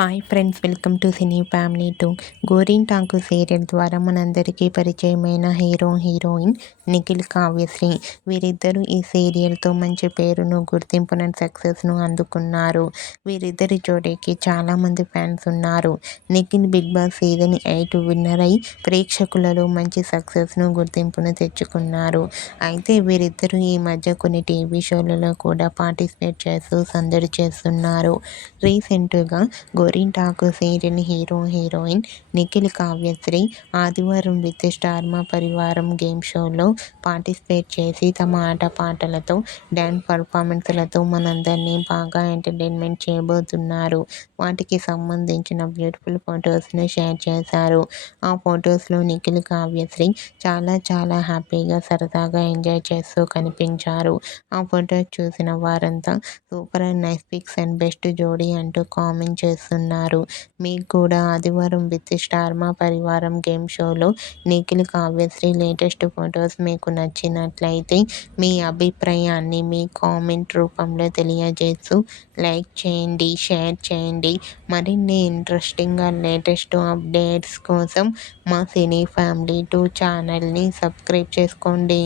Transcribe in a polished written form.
Hi friends, welcome to cine family 2. గోరింటాకు serial ద్వారా మనందరికీ పరిచయమైన హీరోయిన్ నిఖిల్ కావ్యశ్రీ. వీరిద్దరూ ఈ సీరియల్తో మంచి పేరును, గుర్తింపును, సక్సెస్ను అందుకున్నారు. వీరిద్దరి జోడీకి చాలామంది ఫ్యాన్స్ ఉన్నారు. Nikhil Bigg Boss season 8 winner అయి ప్రేక్షకులలో మంచి సక్సెస్ను, గుర్తింపును తెచ్చుకున్నారు. అయితే వీరిద్దరూ ఈ మధ్య కొన్ని టీవీ షోలలో కూడా పార్టిసిపేట్ చేస్తూ సందడి చేస్తున్నారు. రీసెంట్గా గోరింటాకు సీరియల్ హీరోయిన్ నిఖిల్ కావ్యశ్రీ ఆదివారం విత్ స్టార్ మా పరివారం గేమ్ షోలో పార్టిసిపేట్ చేసి తమ ఆటపాటలతో, డ్యాన్స్ పర్ఫార్మెన్స్లతో మనందరినీ బాగా ఎంటర్టైన్మెంట్ చేయబోతున్నారు. వాటికి సంబంధించిన బ్యూటిఫుల్ ఫొటోస్ను షేర్ చేశారు. ఆ ఫొటోస్లో నిఖిల్ కావ్యశ్రీ చాలా హ్యాపీగా, సరదాగా ఎంజాయ్ చేస్తూ కనిపించారు. ఆ ఫొటోస్ చూసిన వారంతా super and nice pics and best జోడీ అంటూ కామెంట్ చేస్తున్నారు. మీకు కూడా ఆదివారం విత్ స్టార్ మా పరివారం గేమ్ షోలో నిఖిల్ కావ్యశ్రీ లేటెస్ట్ ఫొటోస్ మీకు నచ్చినట్లయితే మీ అభిప్రాయాన్ని మీ కామెంట్ రూపంలో తెలియజేస్తూ లైక్ చేయండి, షేర్ చేయండి. మరిన్ని ఇంట్రెస్టింగ్ అండ్ లేటెస్ట్ అప్డేట్స్ కోసం మా సినీ ఫ్యామిలీ 2 ఛానల్ని సబ్స్క్రైబ్ చేసుకోండి.